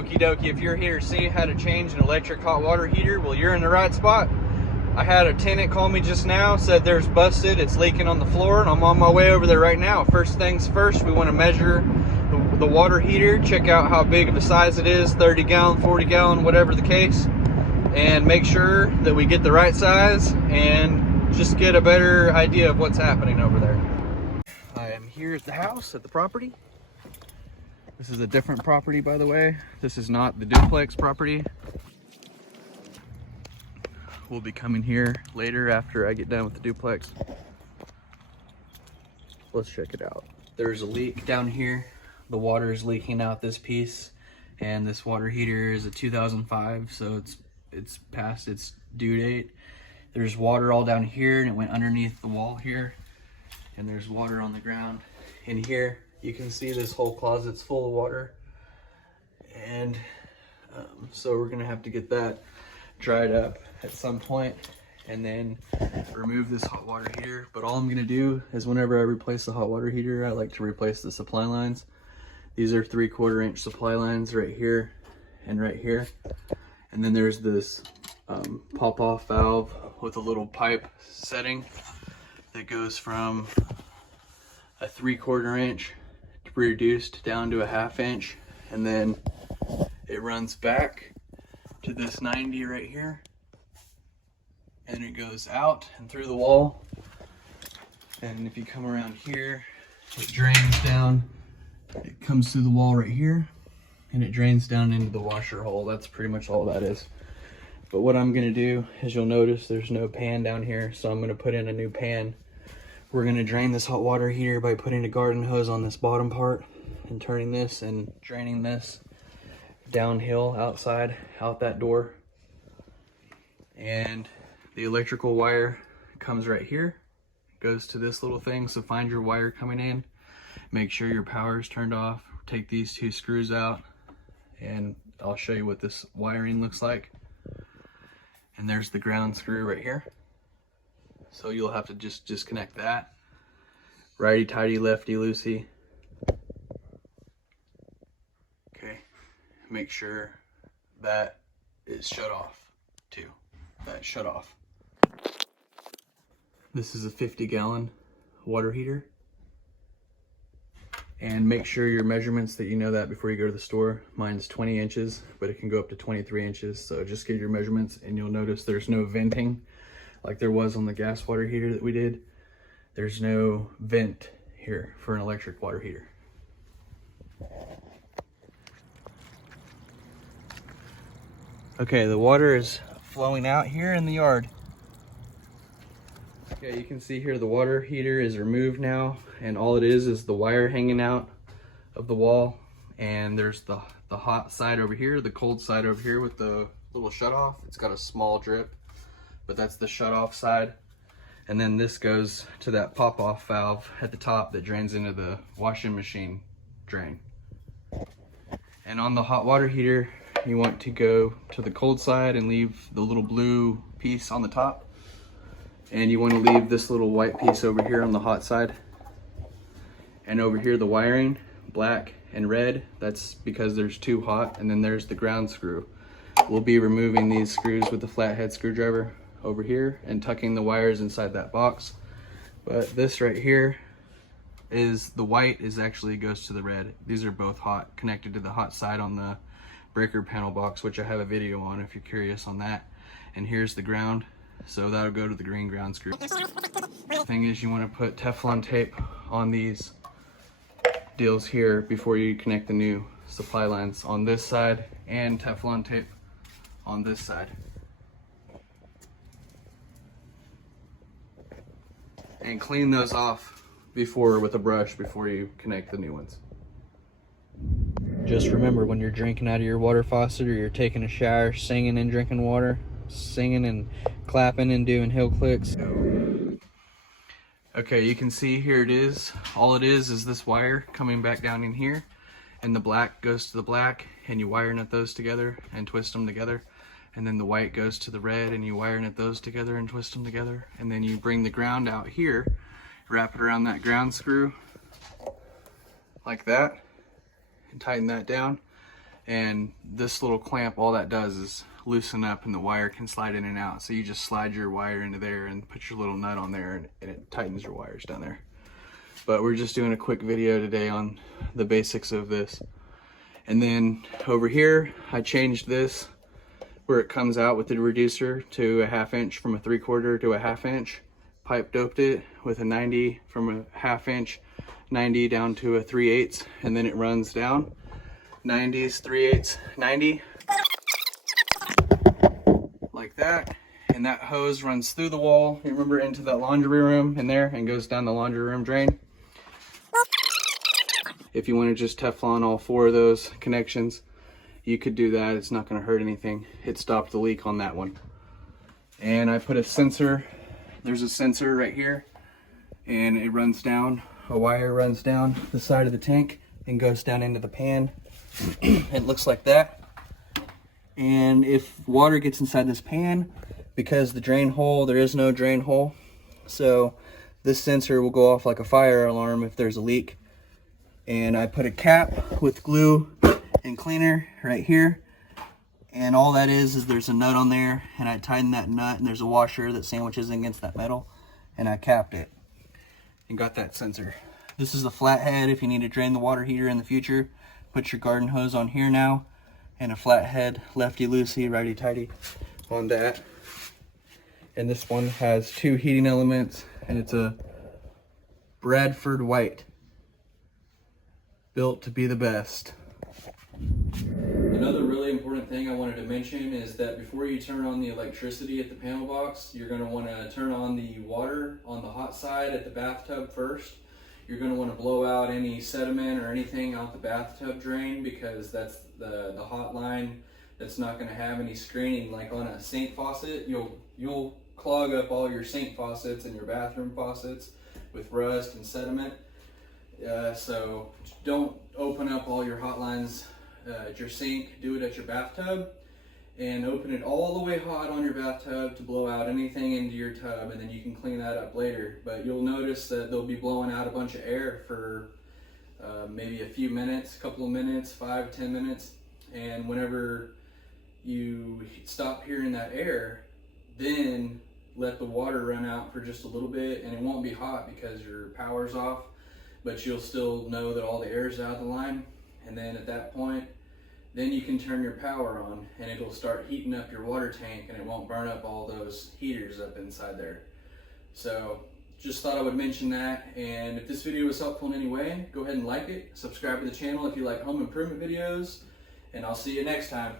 Okie dokie, if you're here to see how to change an electric hot water heater, well, you're in the right spot. I had a tenant call me just now, said there's busted, it's leaking on the floor, and I'm on my way over there right now. First things first, we want to measure the water heater, check out how big of a size it is, 30 gallon, 40 gallon, whatever the case, and make sure that we get the right size and just get a better idea of what's happening over there. I am here at the house, at the property. This is a different property, by the way. This is not the duplex property. We'll be coming here later after I get done with the duplex. Let's check it out. There's a leak down here. The water is leaking out this piece, and this water heater is a 2005, so it's past its due date. There's water all down here, and it went underneath the wall here, and there's water on the ground in here. You can see this whole closet's full of water, and so we're gonna have to get that dried up at some point and then remove this hot water heater. But all I'm gonna do is whenever I replace the hot water heater, I like to replace the supply lines. These are 3/4 inch supply lines right here and right here, and then there's this pop-off valve with a little pipe setting that goes from a 3/4 inch reduced down to a 1/2 inch, and then it runs back to this 90 right here, and it goes out and through the wall. And if you come around here, it drains down, it comes through the wall right here, and it drains down into the washer hole. That's pretty much all that is. But what I'm gonna do is, you'll notice there's no pan down here, so I'm gonna put in a new pan. We're gonna drain this hot water heater by putting a garden hose on this bottom part and turning this and draining this downhill outside, out that door. And the electrical wire comes right here, goes to this little thing. So find your wire coming in, make sure your power is turned off, take these 2 screws out, and I'll show you what this wiring looks like. And there's the ground screw right here. So you'll have to just disconnect that. Righty tighty, lefty loosey. Okay, make sure that is shut off too. That's shut off. This is a 50 gallon water heater. And make sure your measurements, that you know that before you go to the store. Mine's 20 inches, but it can go up to 23 inches. So just get your measurements, and you'll notice there's no venting like there was on the gas water heater that we did. There's no vent here for an electric water heater. Okay, the water is flowing out here in the yard. Okay, you can see here the water heater is removed now, and all it is the wire hanging out of the wall, and there's the hot side over here, the cold side over here with the little shut off. It's got a small drip, but that's the shut off side. And then this goes to that pop off valve at the top that drains into the washing machine drain. And on the hot water heater, you want to go to the cold side and leave the little blue piece on the top. And you want to leave this little white piece over here on the hot side. And over here, the wiring, black and red, that's because there's 2 hot. And then there's the ground screw. We'll be removing these screws with the flathead screwdriver over here and tucking the wires inside that box. But this right here is the white, is actually goes to the red. These are both hot, connected to the hot side on the breaker panel box, which I have a video on if you're curious on that. And here's the ground, so that'll go to the green ground screw. The thing is, you want to put Teflon tape on these deals here before you connect the new supply lines on this side, and Teflon tape on this side. And clean those off with a brush before you connect the new ones. Just remember, when you're drinking out of your water faucet, or you're taking a shower, singing and drinking water, singing and clapping and doing hill clicks. Okay, you can see here it is. All it is this wire coming back down in here, and the black goes to the black, and you wire knot those together and twist them together. And then the white goes to the red, and you wire knot those together and twist them together. And then you bring the ground out here, wrap it around that ground screw like that, and tighten that down. And this little clamp, all that does is loosen up and the wire can slide in and out. So you just slide your wire into there and put your little nut on there, and it tightens your wires down there. But we're just doing a quick video today on the basics of this. And then over here, I changed this where it comes out with the reducer to a 1/2 inch from a 3/4 to a 1/2 inch. Pipe doped it with a 90 from a 1/2 inch, 90 down to a 3/8, and then it runs down. 90s, 3/8, 90, like that. And that hose runs through the wall, you remember, into that laundry room in there and goes down the laundry room drain. If you want to just Teflon all 4 of those connections, you could do that. It's not going to hurt anything. It stopped the leak on that one. And I put a sensor, there's a sensor right here, and it runs down, a wire runs down the side of the tank and goes down into the pan. It looks like that. And if water gets inside this pan, because the drain hole, there is no drain hole, so this sensor will go off like a fire alarm if there's a leak. And I put a cap with glue and cleaner right here, and all that is there's a nut on there, and I tightened that nut, and there's a washer that sandwiches against that metal, and I capped it and got that sensor. This is the flathead if you need to drain the water heater in the future. Put your garden hose on here now, and a flathead, lefty loosey, righty tighty on that. And this one has 2 heating elements, and it's a Bradford White, built to be the best. Another really important thing I wanted to mention is that before you turn on the electricity at the panel box, you're going to want to turn on the water on the hot side at the bathtub first. You're going to want to blow out any sediment or anything out the bathtub drain, because that's the hot line that's not going to have any screening. Like on a sink faucet, you'll clog up all your sink faucets and your bathroom faucets with rust and sediment. So don't open up all your hot lines at your sink. Do it at your bathtub, and open it all the way hot on your bathtub to blow out anything into your tub, and then you can clean that up later. But you'll notice that they'll be blowing out a bunch of air for maybe a few minutes, a couple of minutes, 5, 10 minutes. And whenever you stop hearing that air, then let the water run out for just a little bit, and it won't be hot because your power's off, but you'll still know that all the air is out of the line. And then at that point, then you can turn your power on, and it'll start heating up your water tank, and it won't burn up all those heaters up inside there. So just thought I would mention that. And if this video was helpful in any way, go ahead and like it, subscribe to the channel if you like home improvement videos, and I'll see you next time.